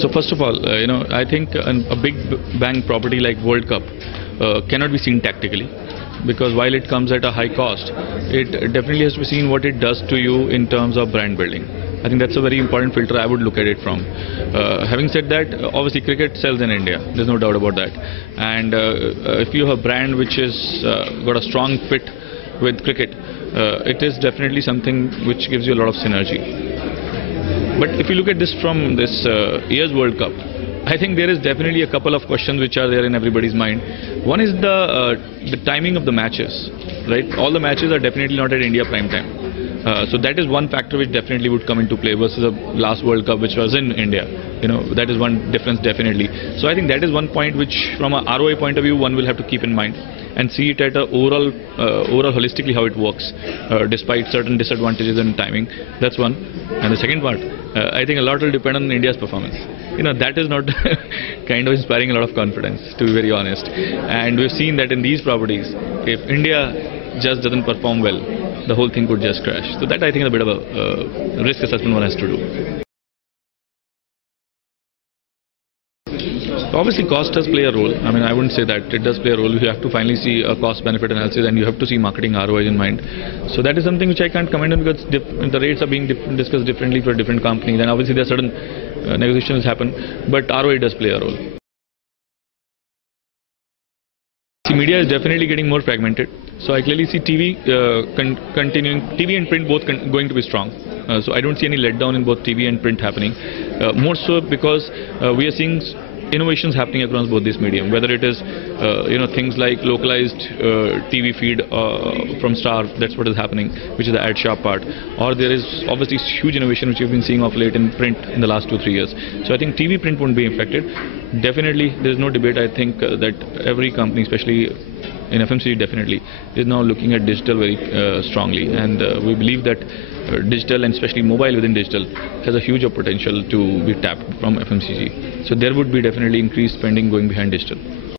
So first of all, I think a big bang property like World Cup cannot be seen tactically, because while it comes at a high cost, it definitely has to be seen what it does to you in terms of brand building. I think that's a very important filter I would look at it from. Having said that, obviously cricket sells in India, there's no doubt about that. And if you have a brand which is got a strong fit with cricket, it is definitely something which gives you a lot of synergy. But if you look at this from this year's World Cup, I think there is definitely a couple of questions which are there in everybody's mind. One is the timing of the matches, right? All the matches are definitely not at India prime time. So that is one factor which definitely would come into play versus the last World Cup which was in India. That is one difference definitely. So I think that is one point which from a ROI point of view one will have to keep in mind and see it at a overall holistically how it works, despite certain disadvantages in timing. That's one. And the second part, I think a lot will depend on India's performance. That is not kind of inspiring a lot of confidence, to be very honest. And we've seen that in these properties, if India just doesn't perform well, the whole thing could just crash. So that I think is a bit of a risk assessment one has to do. Obviously cost does play a role. I mean, I wouldn't say that it does play a role. You have to finally see a cost benefit analysis and you have to see marketing ROI in mind. So that is something which I can't comment on, because the rates are being discussed differently for different companies, and obviously there are certain negotiations happen, but ROI does play a role. See, media is definitely getting more fragmented. So I clearly see TV continuing, TV and print both going to be strong. So I don't see any letdown in both TV and print happening. More so because we are seeing innovations happening across both these medium, whether it is things like localized TV feed from Star, that's what is happening, which is the ad sharp part, or there is obviously huge innovation which you've been seeing of late in print in the last 2-3 years. So I think TV print won't be affected. Definitely there is no debate. I think that every company, especially in FMCG, definitely is now looking at digital very strongly, and we believe that digital, and especially mobile within digital, has a huge potential to be tapped from FMCG. So there would be definitely increased spending going behind digital.